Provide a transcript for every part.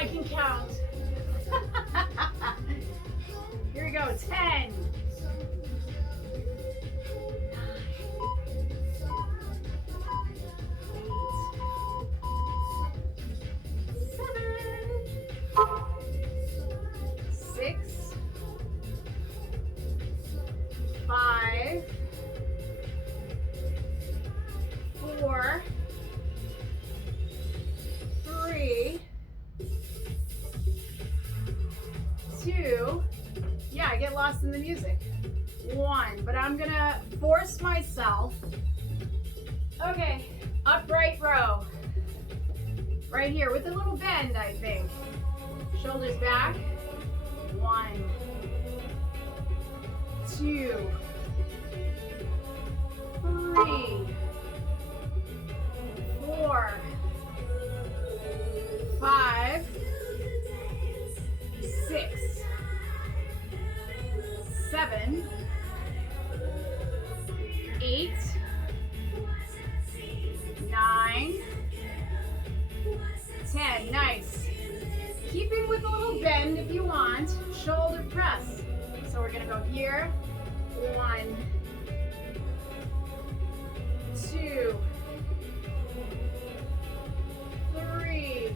I can count. Here we go. 10. 6, 5, 4, 3, 2. Yeah, I get lost in the music. 1, but I'm gonna force myself. Okay, upright row. Right here with a little bend, I think. Shoulders back. 1, 2, 3, 4, 5, 6, 7, 8, 9, 10. Nice. Keeping with a little bend if you want. Shoulder press. So we're going to go here. 1, 2, 3,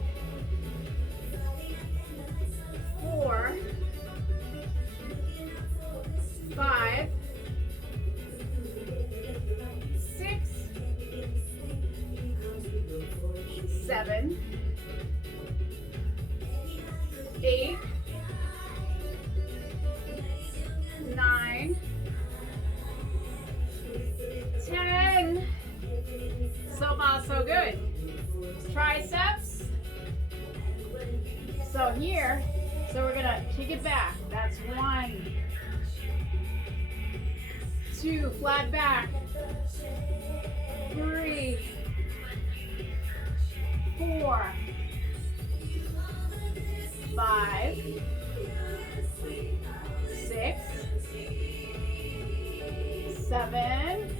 4, 5, 6, 7, 8, 9, 10. So far, so good. Triceps. So here, so we're gonna kick it back. That's 1, 2, flat back. 3, 4, 5, 6, 7,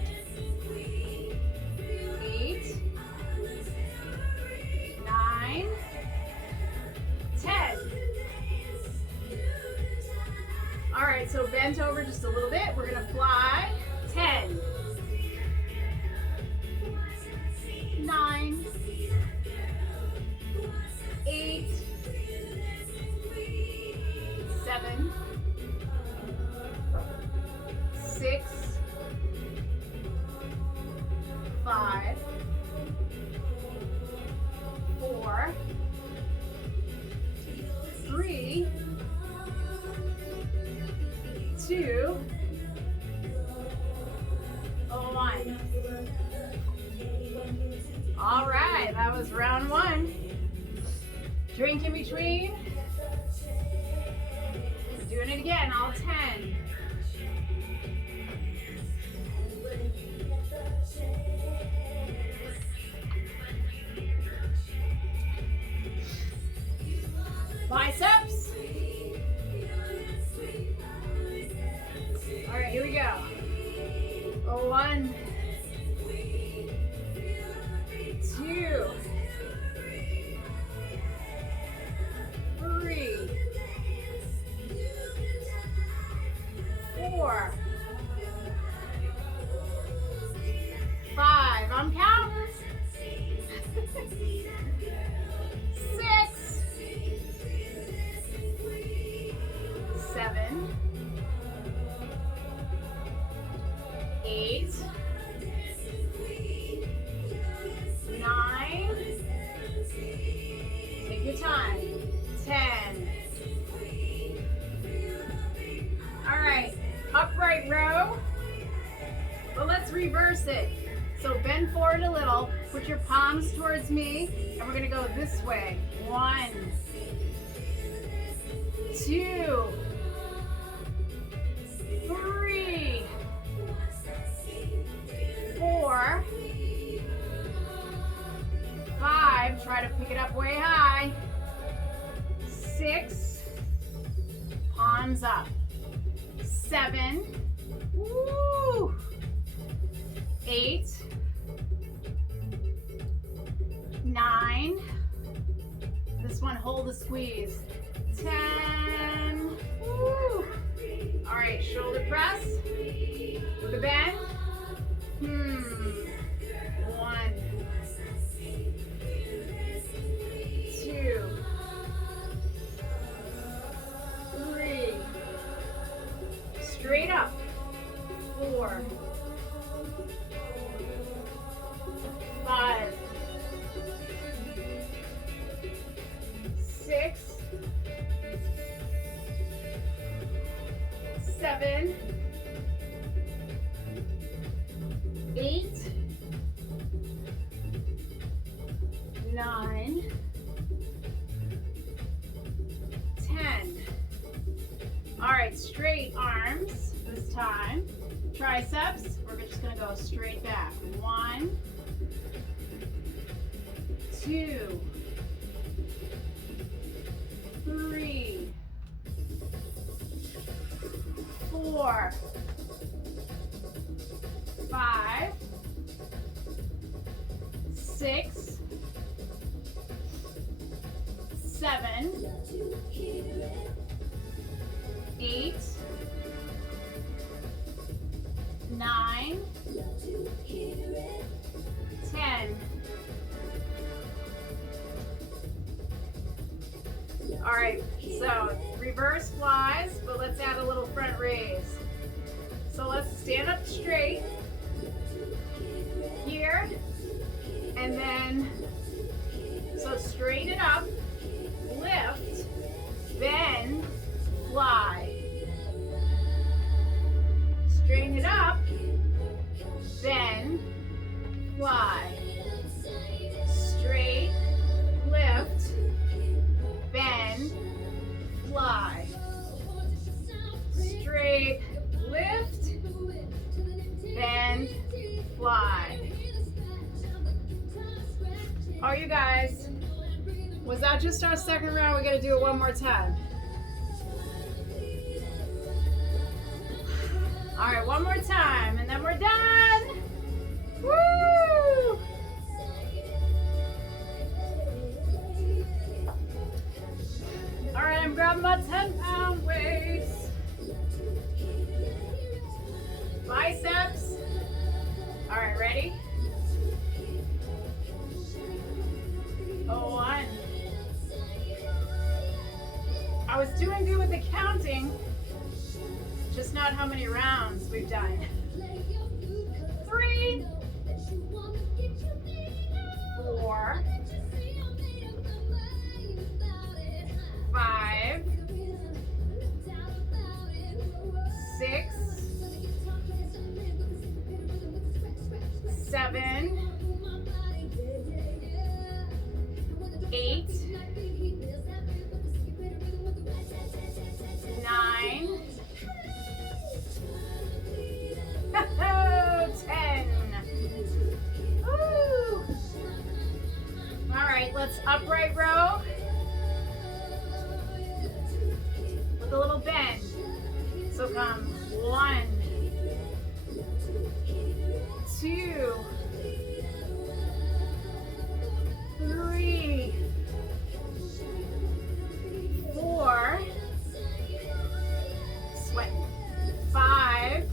8, 9, 10. All right, so bent over just a little bit. We're gonna fly. 10, 9, 8, 7, 6, 5, 4, 3, 2, 1. All right, that was round 1. Drink in between. We're doing it again, all 10. Biceps. All right, here we go. 1, 2, 3, 4, 5. I'm counting. 6, 7, 8, 9. Take your time. 10. All right, upright row. Well, let's reverse it. So bend forward a little, put your palms towards me, and we're gonna go this way. 1, 2, 3, 4, 5. Try to pick it up way high. 6, palms up. 7, woo, 8, 9, this one, hold the squeeze. 10. Woo. All right, shoulder press with a bend. 1, 2, 3. Straight up. 4, 5, 6, 7, 8, 9, 10. All right, straight arms this time. Triceps, we're just gonna go straight back. 1, 2, 3, 4, 5, 6, 7, 8, 9, 10. All right, so reverse flies, but let's add a little front raise. So let's stand up straight here, and then, so straighten it up, lift, bend, fly. Straighten it up, bend, fly. Straight, lift, bend, fly. Straight, lift, bend, fly. Oh, you guys, was that just our second round? We gotta do it one more time. All right, one more time, and then we're done. Woo! All right, I'm grabbing my 10-pound weights. Biceps. All right, ready? 1. I was doing good with the counting, just not how many rounds we've done. 3, 4, 5, 6, 7, 8, 9, 10. Woo. All right, let's upright row with a little bend. So come 1, 2, 3, 4, sweat, 5,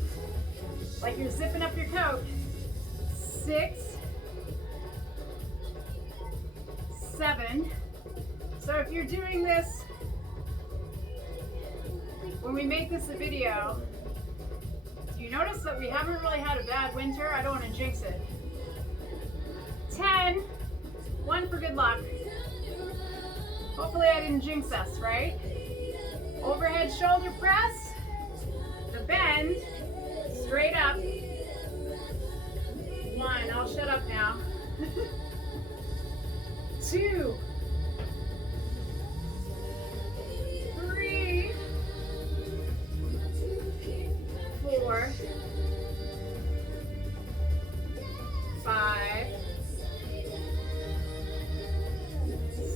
like you're zipping up your coat, 6, 7. So if you're doing this, when we make this a video, do you notice that we haven't really had a bad winter? I don't want to jinx it. 10, 1 for good luck. Hopefully I didn't jinx us, right? Overhead shoulder press, the bend, straight up. 1, I'll shut up now. 2, 3, 4, 5,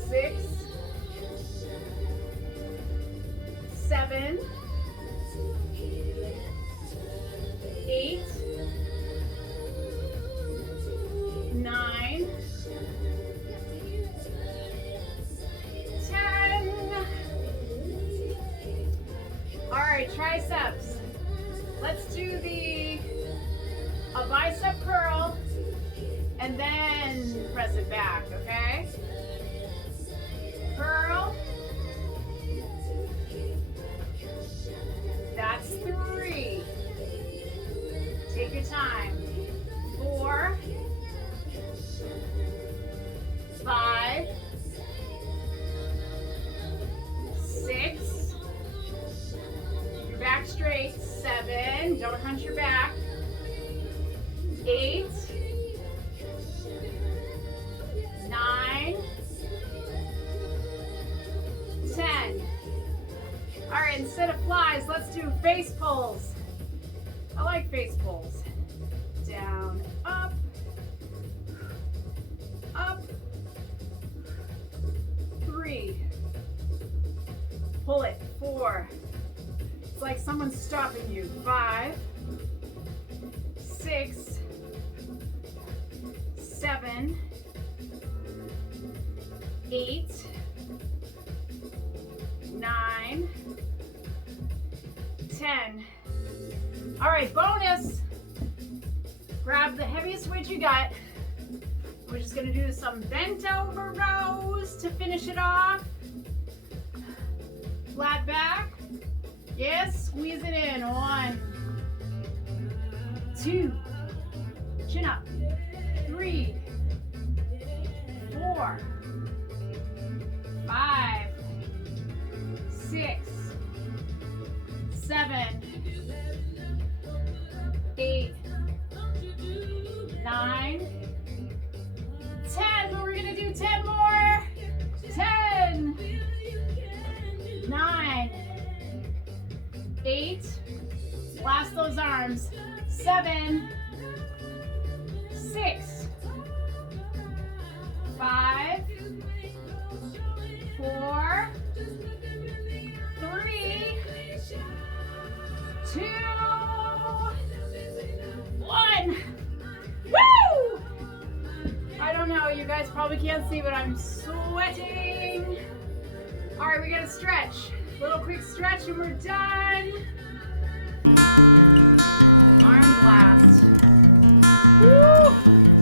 6, 7, 8, 9, biceps. Let's do a bicep curl and then press it back, okay? Curl. That's 3. Take your time. 4, 5, 6. Your back straight. 7. Don't hunch your back. 8, 9, 10. All right, instead of flies, let's do face pulls. I like face pulls. Down, up, up. 3. Pull it. 4. It's like someone's stopping you. 5, 6, 7, 8, 9, 10. All right, bonus. Grab the heaviest weight you got. We're just gonna do some bent over rows to finish it off. Flat back. Yes, squeeze it in. 1, 2, chin up. 3, 4, 5, 6, 7, 8, 9, 10. But we're gonna do 10 more. 10, 9, 8. Blast those arms. 7, 6, 5, 4, 3, 2, 1. Woo! I don't know, you guys probably can't see, but I'm sweating. All right, we gotta stretch. Little quick stretch and we're done. Arm blast. Woo!